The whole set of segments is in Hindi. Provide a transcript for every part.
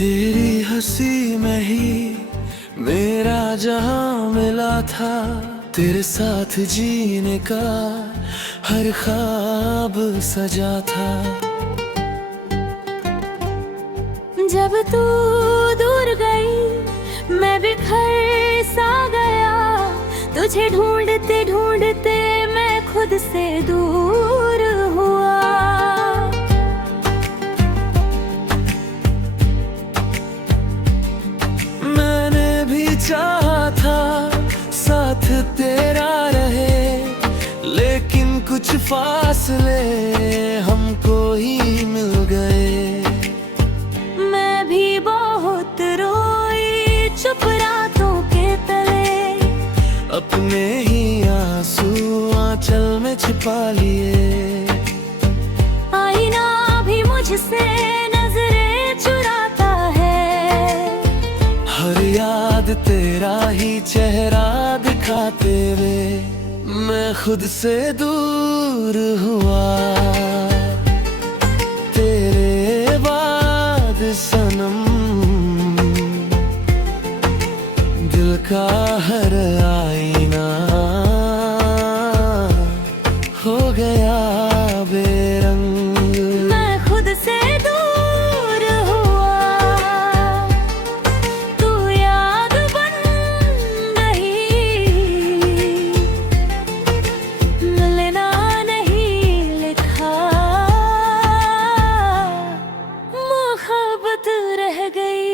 तेरी हंसी में ही मेरा जहां मिला था, तेरे साथ जीने का हर ख्वाब सजा था। जब तू दूर गई मैं बिखर सा गया, तुझे ढूंढते ढूंढते मैं खुद से दूर हुआ। मैंने भी चाहा था साथ तेरा रहे, लेकिन कुछ फासले हमको ही मिल गए। मैं भी बहुत रोई चुप रातों के तले, अपने ही आंसू आंचल में छिपा लिए। आईना भी मुझसे नजरें चुराता है, हर याद तेरा ही चेहरा दिखाते हुए मैं खुद से दूर हुआ। तेरे बाद सनम दिल का हर आईना हो गया बेरंग। मैं खुद से दूर हुआ, तू याद बन गई। मिलना नहीं लिखा, मोहब्बत रह गई।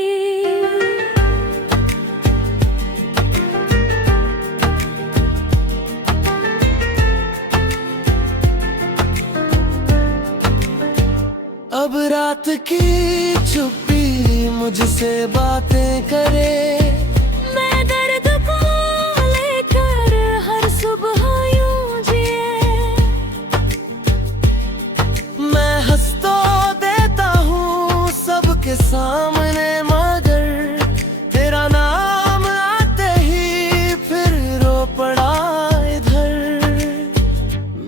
अब रात की चुप्पी मुझसे बातें करे, मैं दर्द को लेकर हर सुबह यूं जिए। मैं हंस तो देता हूँ सबके सामने, मगर तेरा नाम आते ही फिर रो पड़ा इधर।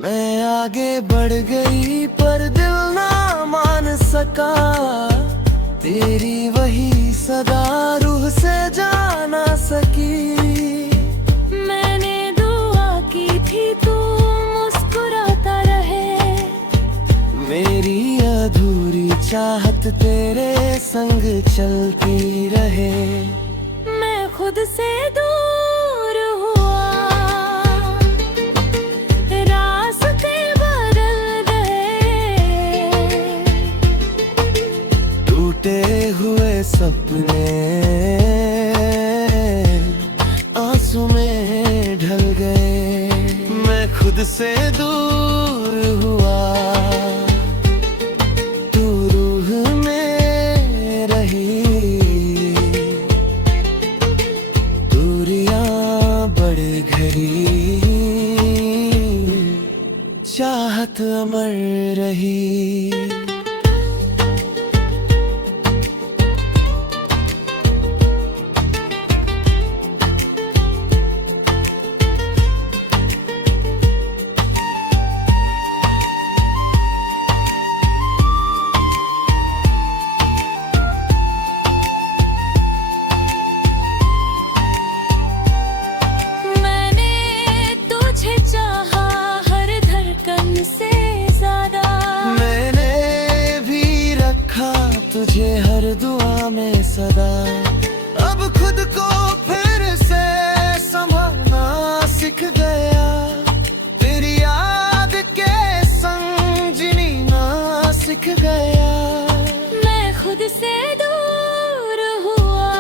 मैं आगे बढ़ गई पर दिल ना मान सका, तेरी वही सदा रूह से जा ना सकी। मैंने दुआ की थी तू मुस्कुराता रहे, मेरी अधूरी चाहत तेरे संग चलती रहे। मैं खुद से दूर हुआ, रास्ते बदल गए। टूटे हुए सपने आंसू में ढल गए। मैं खुद से दूर हुआ, तू रूह में रही। दूरियां बढ़ गई, चाहत अमर रही। मैंने तुझे चाहा हर धड़कन से ज्यादा, मैंने भी रखा तुझे हर दुआ में सदा। अब खुद को फिर से संभालना सीख गया, तेरी याद के संग जीना सीख गया। मैं खुद से दूर हुआ,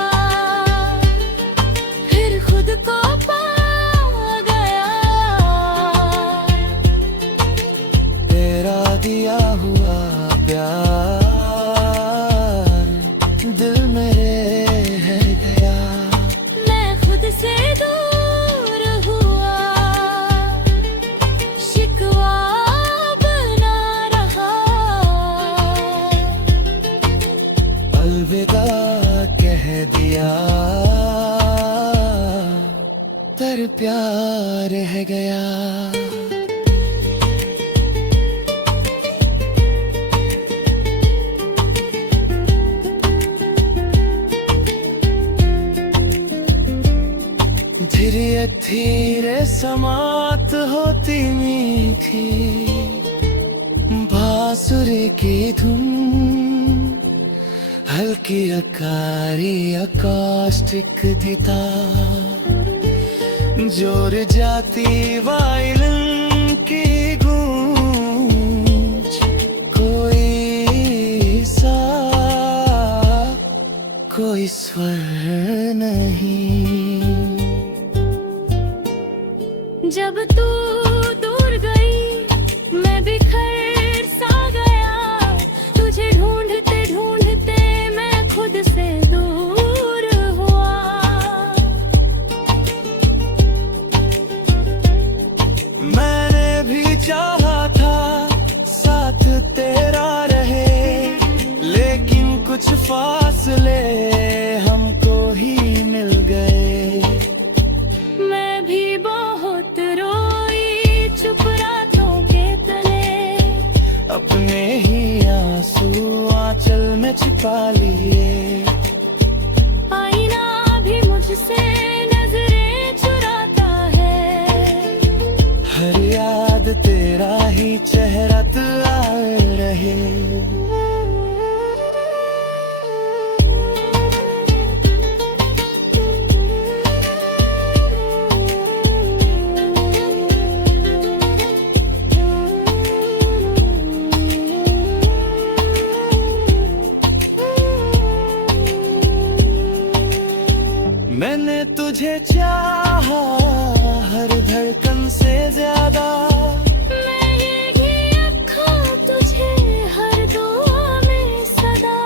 फिर खुद को पा गया। तेरा दिया हुआ प्यार दिल मेरे है गया। मैं खुद से दूर हुआ, शिकवा बना रहा। अलविदा कह दिया, तर प्यार है गया। धीरे समात होती मीठी बांसुरी की धुन, हल्की अकारी अकॉस्टिक दिता, जोर जाती वायलिन की गूंज, कोई सा कोई स्वर नहीं। जब तू दूर गई मैं बिखर सा गया, तुझे ढूंढते ढूंढते मैं खुद से दूर हुआ। मैंने भी चाहा था साथ तेरा रहे, लेकिन कुछ फासले हमको ही मिल गए। मैं भी बहुत रोई चुप रातों के तले, अपने ही आंसू आंचल में छिपा लिए। आईना भी मुझसे नजरें चुराता है, हर याद तेरा ही चेहरा आ रहे। मैंने तुझे चाहा हर धड़कन से ज्यादा, मैं ये ही रखा तुझे हर दुआ में सदा।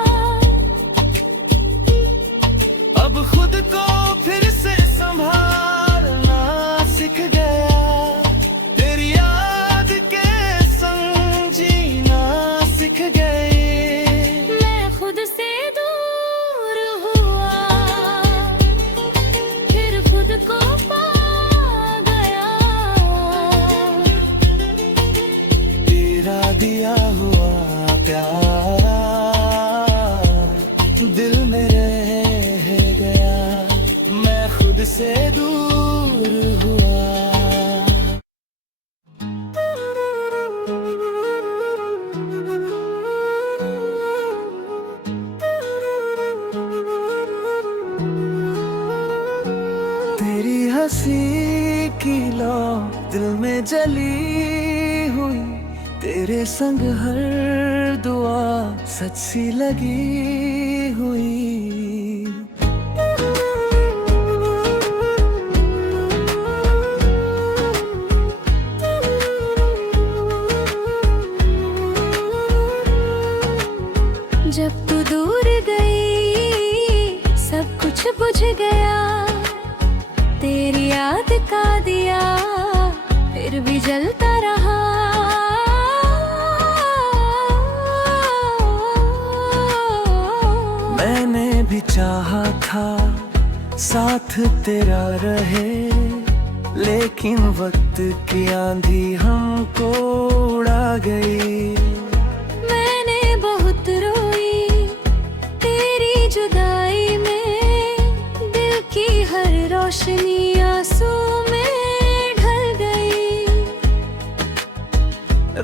अब खुद को फिर से संभालना सीख गया, तेरी याद के संग जीना सीख गए। मैं खुद से दूर हुआ, फिर खुद को पा गया। तेरा दिया हुआ प्यार दिल में रह गया, मैं खुद से दूर हुआ। तेरी हंसी की लौ दिल में जली हुई, तेरे संग हर दुआ सच सी लगी हुई। जब तू दूर गई सब कुछ बुझ गया, तेरी याद का दिया फिर भी जलता रहा। मैंने भी चाहा था साथ तेरा रहे, लेकिन वक्त की आंधी हमको उड़ा गई। मैंने बहुत रोई तेरी जुदाई में, दिल की हर रोशनी आंसू में ढल गई।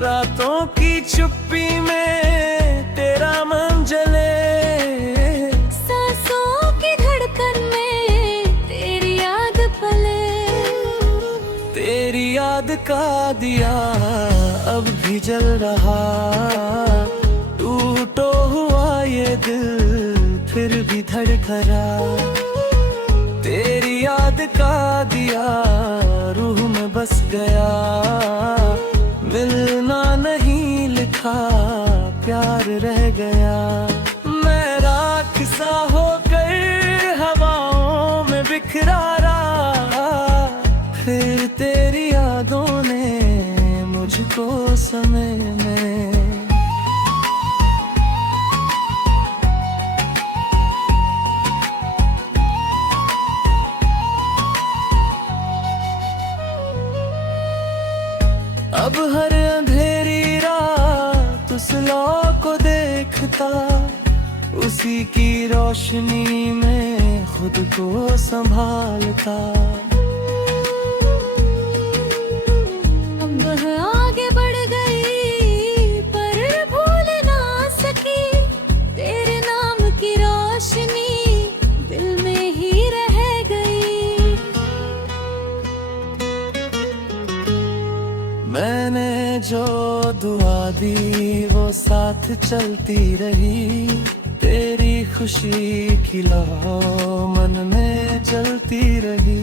रातों की चुप्पी में तेरा मन जले, सांसों की धड़कन में तेरी याद पले। तेरी याद का दिया अब भी जल रहा, टूटो हुआ ये दिल फिर भी धड़करा। तेरी याद का दिया रूह में बस गया, मिलना नहीं लिखा प्यार रह गया। मैं राख सा होकर हवाओं में बिखरा रहा, फिर तेरी यादों ने मुझको समय में। अब हर अंधेरी रात उस लौ को देखता, उसी की रोशनी में खुद को संभालता। मैंने जो दुआ दी वो साथ चलती रही, तेरी खुशी की लौ मन में जलती रही।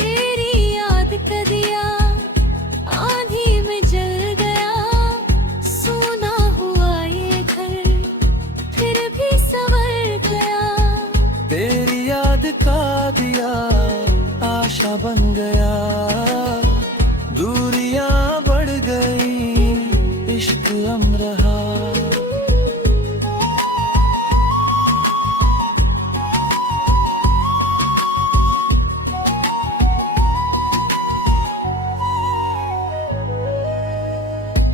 तेरी याद का दिया आंधी में जल गया, सोना हुआ ये घर फिर भी संवर गया। तेरी याद का दिया आशा बन गया, दूरियां बढ़ गई इश्क अम रहा।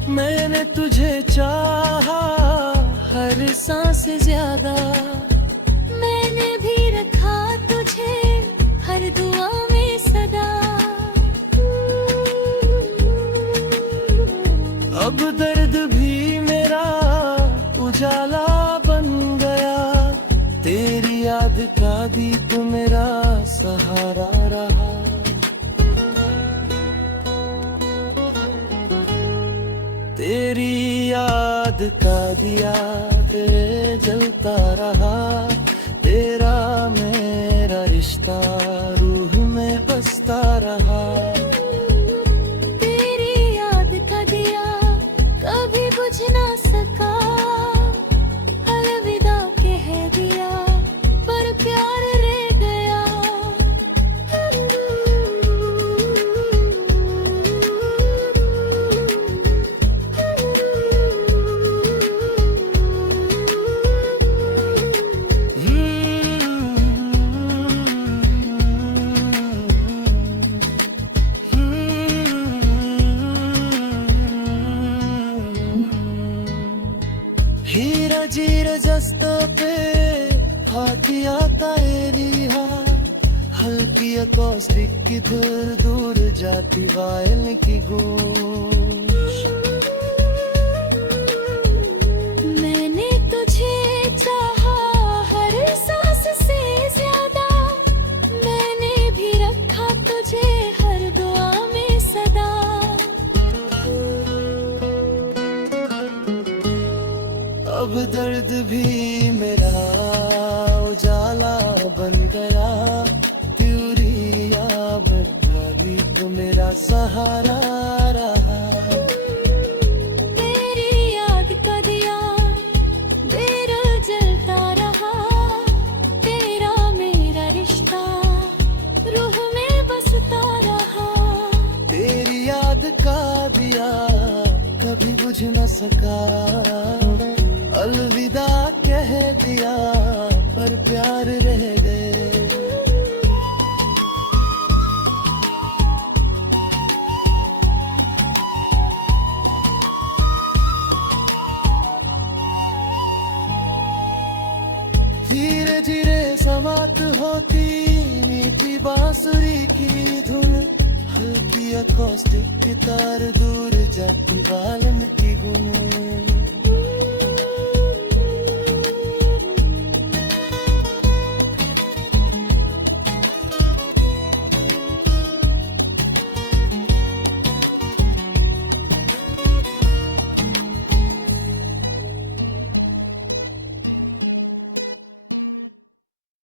मैंने तुझे चाहा हर सांस ज्यादा, मैंने भी रखा तुझे हर दुआ में सदा। अब दर्द भी मेरा उजाला बन गया, तेरी याद का दीप मेरा सहारा रहा। तेरी याद का दिया तेरे जलता रहा, तेरा मेरा रिश्ता रूह में बसता रहा। तेरी याद का दिया कभी बुझ ना सका, अलविदा कह दिया पर प्यार रह गया। हीरा जीर जस्तो पे हाथिया तायरी हा, हल्की अकॉस्टिक की दूर दूर जाती वायल की गूंज। मैंने तुझे चाहा हर सांस से ज्यादा, मैंने भी रखा तुझे हर दुआ में सदा। अब दर्द भी मेरा उजाला बन गया, त्यूरिया बना भी तो मेरा सहारा रहा। तेरी याद का दिया बेरुल जलता रहा, तेरा मेरा रिश्ता रूह में बसता रहा। तेरी याद का दिया कभी बुझ न सका, अलविदा कह दिया पर प्यार रह गए। धीरे धीरे समाप्त होती मीठी बांसुरी की धुन, हल्की अकॉस्टिक गिटार दूर जाती वालन की गुन।